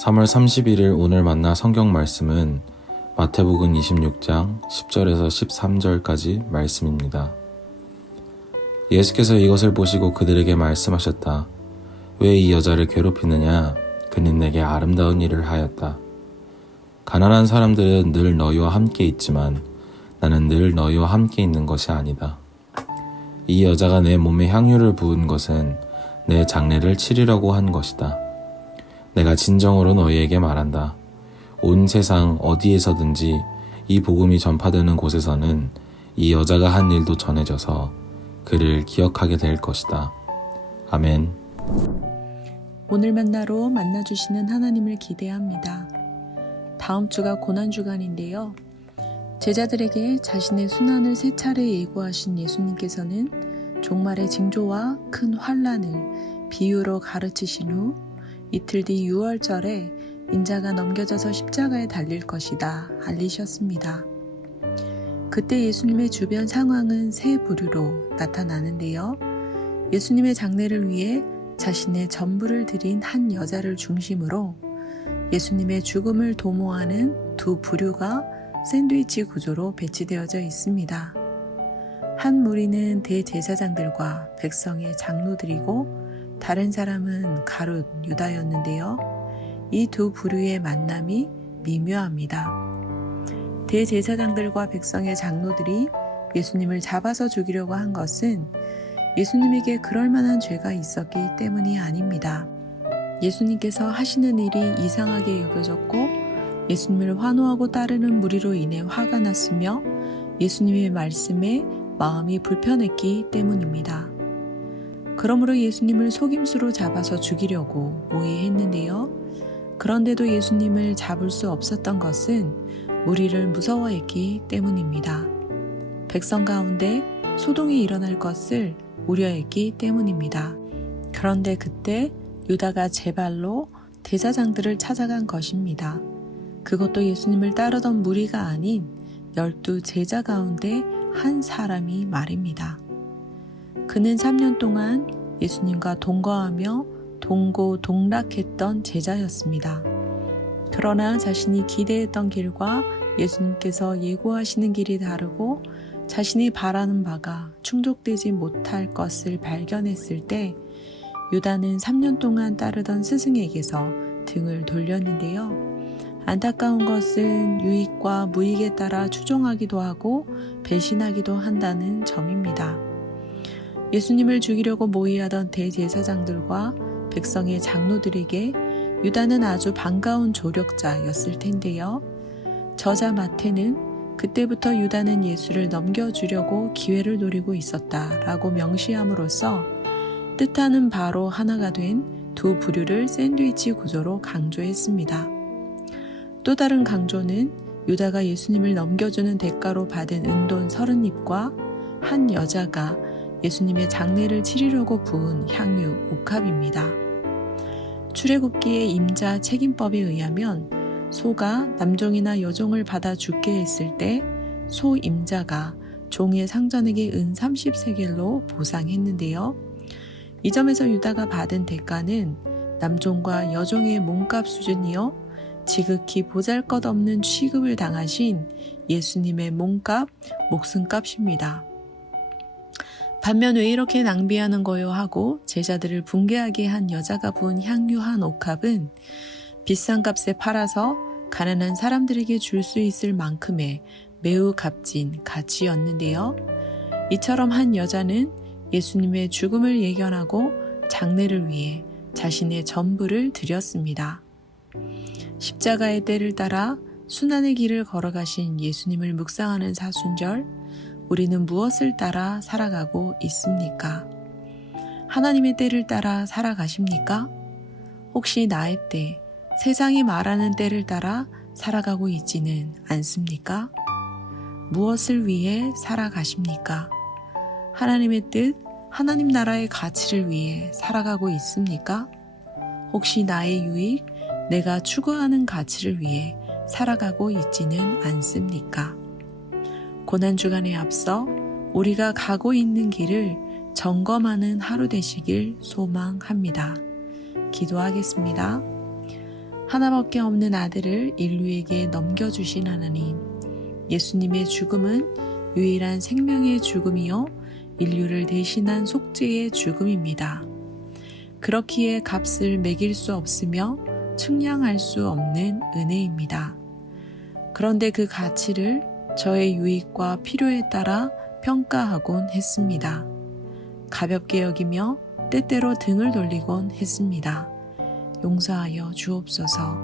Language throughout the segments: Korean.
3월 31일 오늘 만나 성경 말씀은 마태복음 26장 10절에서 13절까지 말씀입니다. 예수께서 이것을 보시고 그들에게 말씀하셨다. 왜 이 여자를 괴롭히느냐? 그는 내게 아름다운 일을 하였다. 가난한 사람들은 늘 너희와 함께 있지만 나는 늘 너희와 함께 있는 것이 아니다. 이 여자가 내 몸에 향유를 부은 것은 내 장례를 치르려고 한 것이다. 내가 진정으로 너희에게 말한다. 온 세상 어디에서든지 이 복음이 전파되는 곳에서는 이 여자가 한 일도 전해져서 그를 기억하게 될 것이다. 아멘. 오늘 만나로 만나주시는 하나님을 기대합니다. 다음 주가 고난주간인데요. 제자들에게 자신의 순환을 3차례 예고하신 예수님께서는 종말의 징조와 큰 환난을 비유로 가르치신 후 이틀 뒤 6월절에 인자가 넘겨져서 십자가에 달릴 것이다 알리셨습니다. 그때 예수님의 주변 상황은 세 부류로 나타나는데요. 예수님의 장례를 위해 자신의 전부를 드린 한 여자를 중심으로 예수님의 죽음을 도모하는 두 부류가 샌드위치 구조로 배치되어져 있습니다. 한 무리는 대제사장들과 백성의 장로들이고 다른 사람은 가룟 유다였는데요. 이 두 부류의 만남이 미묘합니다. 대제사장들과 백성의 장로들이 예수님을 잡아서 죽이려고 한 것은 예수님에게 그럴 만한 죄가 있었기 때문이 아닙니다. 예수님께서 하시는 일이 이상하게 여겨졌고 예수님을 환호하고 따르는 무리로 인해 화가 났으며 예수님의 말씀에 마음이 불편했기 때문입니다. 그러므로 예수님을 속임수로 잡아서 죽이려고 모의했는데요. 그런데도 예수님을 잡을 수 없었던 것은 무리를 무서워했기 때문입니다. 백성 가운데 소동이 일어날 것을 우려했기 때문입니다. 그런데 그때 유다가 제 발로 대제사장들을 찾아간 것입니다. 그것도 예수님을 따르던 무리가 아닌 12 제자 가운데 한 사람이 말입니다. 그는 3년 동안 예수님과 동거하며 동고동락했던 제자였습니다. 그러나 자신이 기대했던 길과 예수님께서 예고하시는 길이 다르고 자신이 바라는 바가 충족되지 못할 것을 발견했을 때 유다는 3년 동안 따르던 스승에게서 등을 돌렸는데요. 안타까운 것은 유익과 무익에 따라 추종하기도 하고 배신하기도 한다는 점입니다. 예수님을 죽이려고 모의하던 대제사장들과 백성의 장로들에게 유다는 아주 반가운 조력자였을 텐데요. 저자 마태는 그때부터 유다는 예수를 넘겨주려고 기회를 노리고 있었다라고 명시함으로써 뜻하는 바로 하나가 된 두 부류를 샌드위치 구조로 강조했습니다. 또 다른 강조는 유다가 예수님을 넘겨주는 대가로 받은 은돈 30립과 한 여자가 예수님의 장례를 치르려고 부은 향유 옥합입니다. 출애굽기의 임자 책임법에 의하면 소가 남종이나 여종을 받아 죽게 했을 때 소 임자가 종의 상전에게 은 30세겔로 보상했는데요. 이 점에서 유다가 받은 대가는 남종과 여종의 몸값 수준이요 지극히 보잘것없는 취급을 당하신 예수님의 몸값, 목숨값입니다. 반면 왜 이렇게 낭비하는 거요 하고 제자들을 붕괴하게 한 여자가 부은 향유 한 옥합은 비싼 값에 팔아서 가난한 사람들에게 줄 수 있을 만큼의 매우 값진 가치였는데요. 이처럼 한 여자는 예수님의 죽음을 예견하고 장례를 위해 자신의 전부를 드렸습니다. 십자가의 때를 따라 순환의 길을 걸어가신 예수님을 묵상하는 사순절, 우리는 무엇을 따라 살아가고 있습니까? 하나님의 때를 따라 살아가십니까? 혹시 나의 때, 세상이 말하는 때를 따라 살아가고 있지는 않습니까? 무엇을 위해 살아가십니까? 하나님의 뜻, 하나님 나라의 가치를 위해 살아가고 있습니까? 혹시 나의 유익, 내가 추구하는 가치를 위해 살아가고 있지는 않습니까? 고난주간에 앞서 우리가 가고 있는 길을 점검하는 하루 되시길 소망합니다. 기도하겠습니다. 하나밖에 없는 아들을 인류에게 넘겨주신 하나님, 예수님의 죽음은 유일한 생명의 죽음이요 인류를 대신한 속죄의 죽음입니다. 그렇기에 값을 매길 수 없으며 측량할 수 없는 은혜입니다. 그런데 그 가치를 저의 유익과 필요에 따라 평가하곤 했습니다. 가볍게 여기며 때때로 등을 돌리곤 했습니다. 용서하여 주옵소서.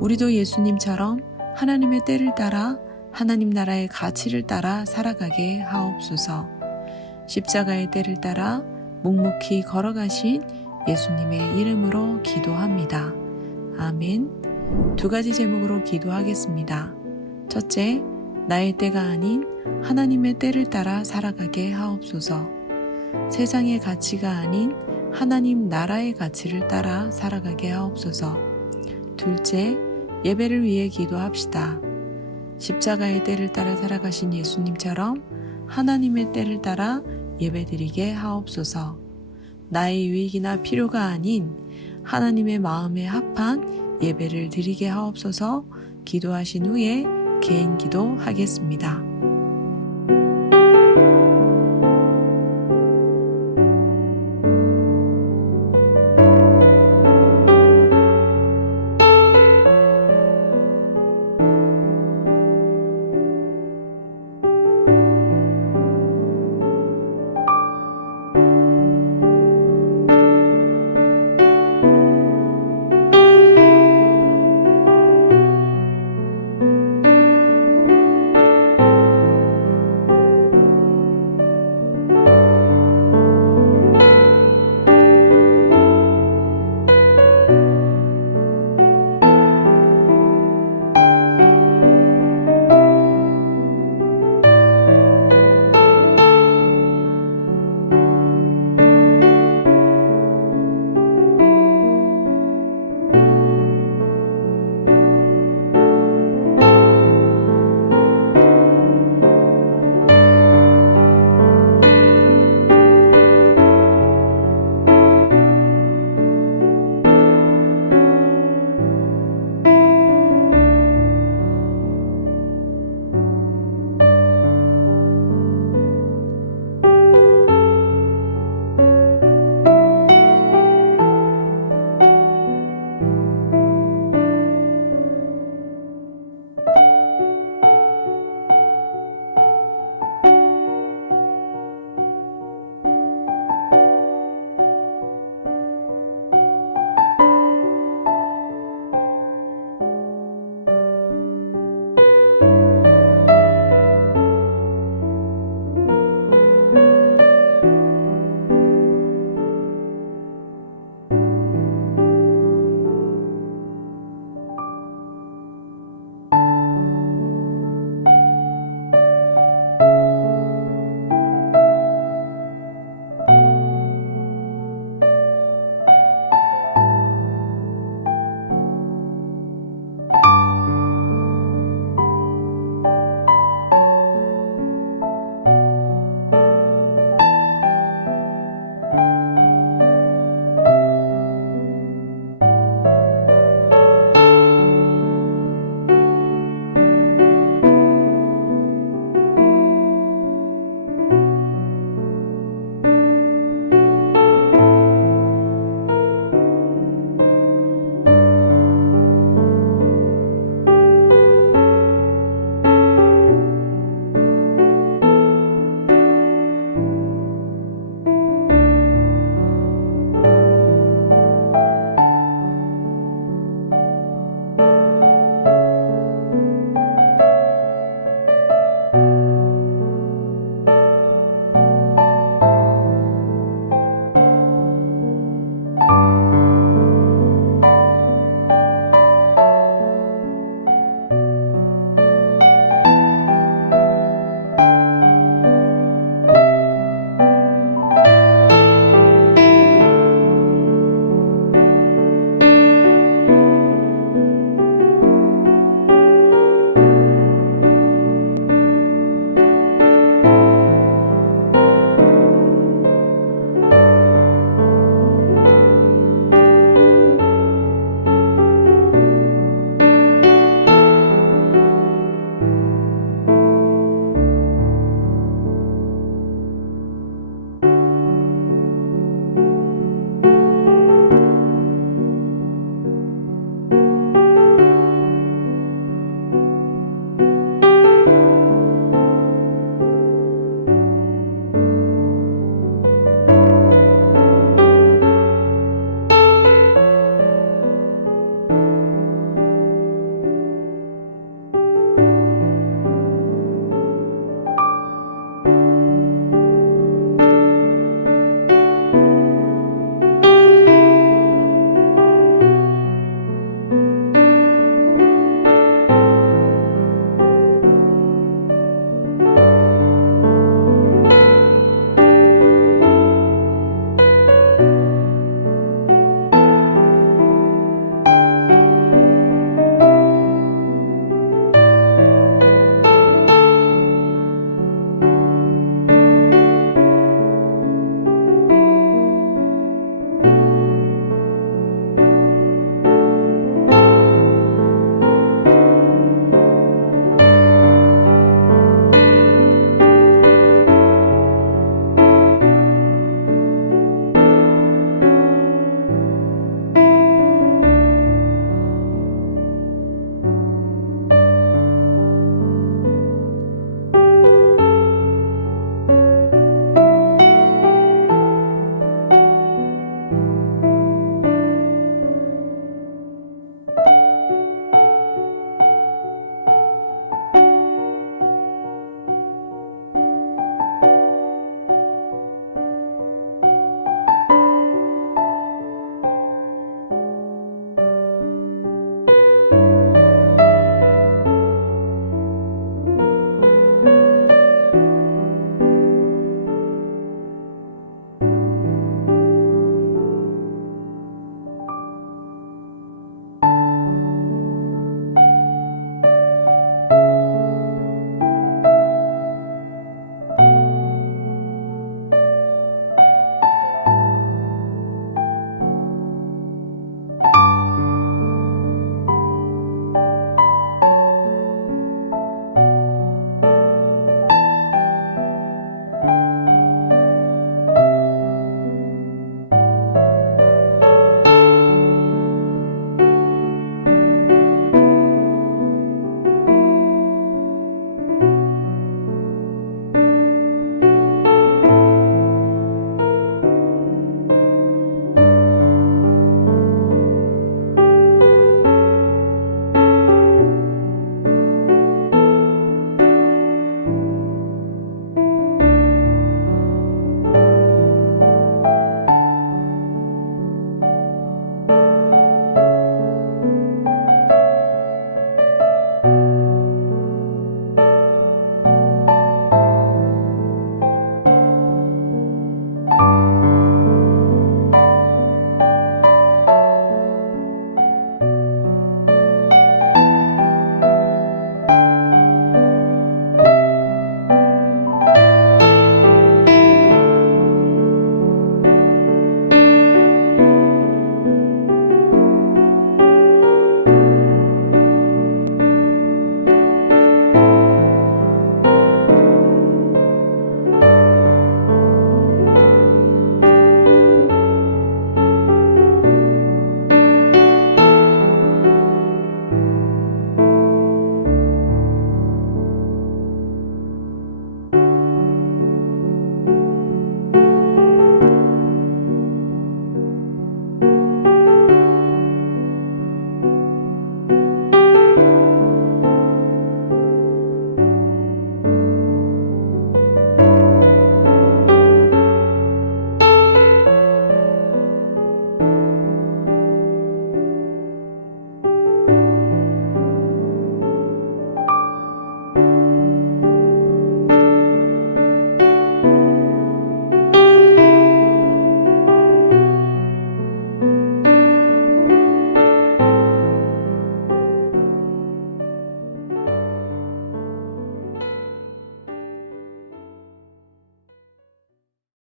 우리도 예수님처럼 하나님의 때를 따라 하나님 나라의 가치를 따라 살아가게 하옵소서. 십자가의 때를 따라 묵묵히 걸어가신 예수님의 이름으로 기도합니다. 아멘. 2가지 제목으로 기도하겠습니다. 첫째, 나의 때가 아닌 하나님의 때를 따라 살아가게 하옵소서. 세상의 가치가 아닌 하나님 나라의 가치를 따라 살아가게 하옵소서. 둘째, 예배를 위해 기도합시다. 십자가의 때를 따라 살아가신 예수님처럼 하나님의 때를 따라 예배드리게 하옵소서. 나의 유익이나 필요가 아닌 하나님의 마음에 합한 예배를 드리게 하옵소서. 기도하신 후에 개인 기도하겠습니다.